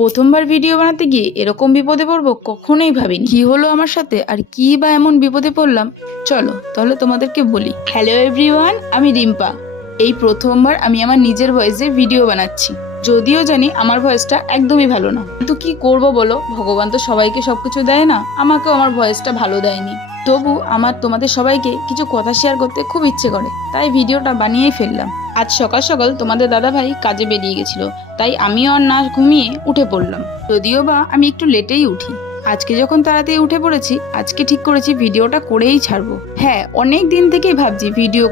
প্রথমবার ভিডিও বানাতে গিয়ে এরকম বিপদে পড়বো কখনোই ভাবিনি। কি হলো আমার সাথে আর কি বা এমন বিপদে পড়লাম, চলো তাহলে তোমাদেরকে বলি। হ্যালো এভরিওয়ান, আমি রিম্পা। এই প্রথমবার আমি আমার নিজের ভয়েসে ভিডিও বানাচ্ছি। যদিও জানি আমার ভয়েসটা একদমই ভালো না, কিন্তু কি করব বলো, ভগবান তো সবাইকে সবকিছু দেয় না, আমাকেও আমার ভয়েসটা ভালো দেয়নি। তবু আমার তোমাদের সবাইকে কিছু কথা শেয়ার করতে খুব ইচ্ছে করে, তাই ভিডিওটা বানিয়েই ফেললাম। আজ সকাল সকাল তোমাদের দাদা ভাই কাজে বেরিয়ে গেছিল, তাই আমিও আর না ঘুমিয়ে উঠে পড়লাম। যদিও বা আমি একটু লেটেই উঠি, আজকে যখন তাড়াতাড়ি উঠে পড়েছি, আজকে ঠিক করেছি ভিডিওটা করেই ছাড়বো। হ্যাঁ, অনেক দিন থেকেই ভাবছি ভিডিও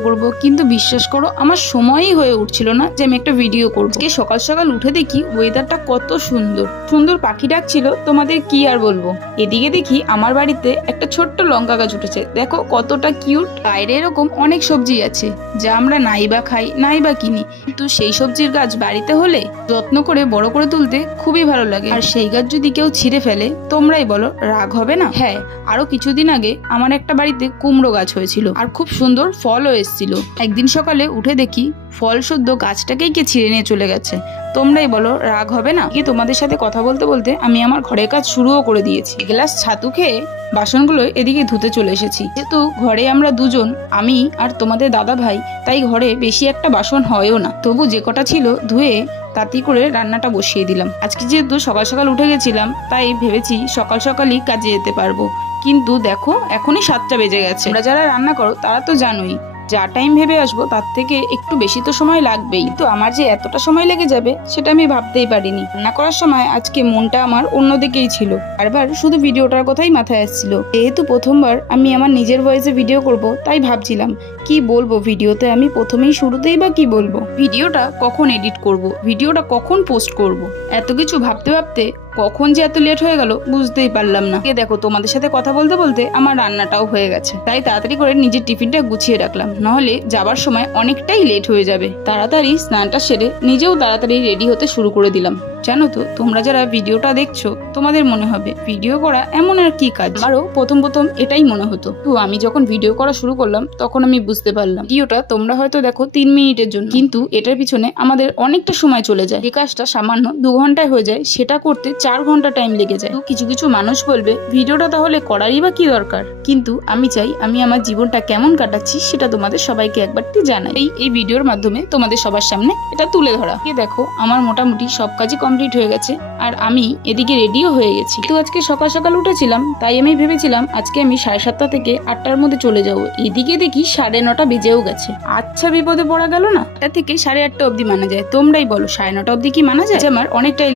করব, কিন্তু বিশ্বাস করো আমার সময়ই হয়ে উঠছিল না যে আমি একটা ভিডিও করবো। আজকে সকাল সকাল উঠে দেখি ওয়েদারটা কত সুন্দর সুন্দর, পাখি ডাকছিল, তোমাদের কি আর বলবো। এদিকে দেখি আমার বাড়িতে একটা ছোট্ট লঙ্কা গাছ উঠেছে, দেখো কতটা কিউট। বাইরে এরকম অনেক সবজি আছে যা আমরা নাই বা খাই নাই বা কিনি, কিন্তু সেই সবজির গাছ বাড়িতে হলে যত্ন করে বড় করে তুলতে খুবই ভালো লাগে। আর সেই গাছ যদি কেউ ছিঁড়ে ফেলে, তোমরাই বলো রাগ হবে না? হ্যাঁ, আরো কিছুদিন আগে আমার একটা বাড়িতে কুমড়ো গাছ হয়েছিল আর খুব সুন্দর ফলও এসেছিল। একদিন সকালে উঠে দেখি ফল শুদ্ধ গাছটাকেই কে ছিঁড়ে নিয়ে চলে গেছে, তোমরাই বলো রাগ হবে না? কি তোমাদের সাথে কথা বলতে বলতে আমি আমার ঘরের কাজ শুরুও করে দিয়েছি। গ্লাস ছাতু খেয়ে বাসনগুলো এদিকে ধুতে চলে এসেছি। যেহেতু ঘরে আমরা দুজন, আমি আর তোমাদের দাদা ভাই, তাই ঘরে বেশি একটা বাসন হয়ও না। তবু যে কটা ছিল ধুয়ে তাড়াতাড়ি করে রান্নাটা বসিয়ে দিলাম। আজকে যেহেতু সকাল সকাল উঠে গেছিলাম, তাই ভেবেছি সকাল সকালই কাজে যেতে পারবো, কিন্তু দেখো এখনই 7টা বেজে গেছে। তোমরা যারা রান্না করো তারা তো জানোই, যা টাইম ভেবে আসবো তার থেকে একটু বেশি তো সময় লাগবেই। তো আমার যে এতটা সময় লেগে যাবে সেটা আমি ভাবতেই পারিনি। রান্না করার সময় আজকে মনটা আমার অন্যদিকেই ছিল, বারবার শুধু ভিডিওটার কথাই মাথায় আসছিল। যেহেতু প্রথমবার আমি আমার নিজের ভয়েসে ভিডিও করব, তাই ভাবছিলাম কি বলবো ভিডিওতে। আমি প্রথমেই শুরুতেই বা কি বলবো, ভিডিওটা কখন এডিট করব, ভিডিওটা কখন পোস্ট করব, এত কিছু ভাবতে ভাবতে কখন যে এত লেট হয়ে গেল বুঝতেই পারলাম না। দেখো তোমাদের সাথে কথা বলতে বলতে আমার রান্নাটাও হয়ে গেছে, তাই তাড়াতাড়ি করে নিজের টিফিনটা গুছিয়ে রাখলাম, নাহলে যাবার সময় অনেকটাই লেট হয়ে যাবে। তাড়াতাড়ি স্নানটা সেরে নিজেও তাড়াতাড়ি রেডি হতে শুরু করে দিলাম। জানো তো, তোমরা যারা ভিডিওটা দেখছো তোমাদের মনে হবে ভিডিও করা এমন আর কি কাজ। আমারও প্রথম এটাই মনে হতো, তো আমি যখন ভিডিও করা শুরু করলাম তখন আমি বুঝতে পারলাম ভিডিওটা তোমরা হয়তো দেখো 3 মিনিটের জন্য, কিন্তু এটার পিছনে আমাদের অনেকটা সময় চলে যায়। যে কাজটা সামান্য 2 ঘন্টায় হয়ে যায়, সেটা করতে 4 ঘন্টা টাইম লেগে যায়। কিছু কিছু মানুষ বলবে ভিডিওটা তাহলে করারই বা কি দরকার, কিন্তু আমি চাই আমি আমার জীবনটা কেমন কাটাচ্ছি সেটা তোমাদের সবাইকে একবারটি জানাই। এই ভিডিওর মাধ্যমে তোমাদের সবার সামনে এটা তুলে ধরা। দেখো আমার মোটামুটি সব কাজই কমপ্লিট হয়ে গেছে, আর আমি এদিকে রেডিও হয়ে গেছি। তো আজকে সকাল সকাল উঠেছিলাম, তাই আমি ভেবেছিলাম আজকে আমি 7:30 থেকে 8টার মধ্যে চলে যাবো। এদিকে দেখি 9:30 বেজেও গেছে। আচ্ছা, বিপদে পড়া গেল না? এটা থেকে 8:30 অব্দি মানা যায়, তোমরাই বলো 9:30 অব্দি কি মানা যায়? আমার অনেকটাই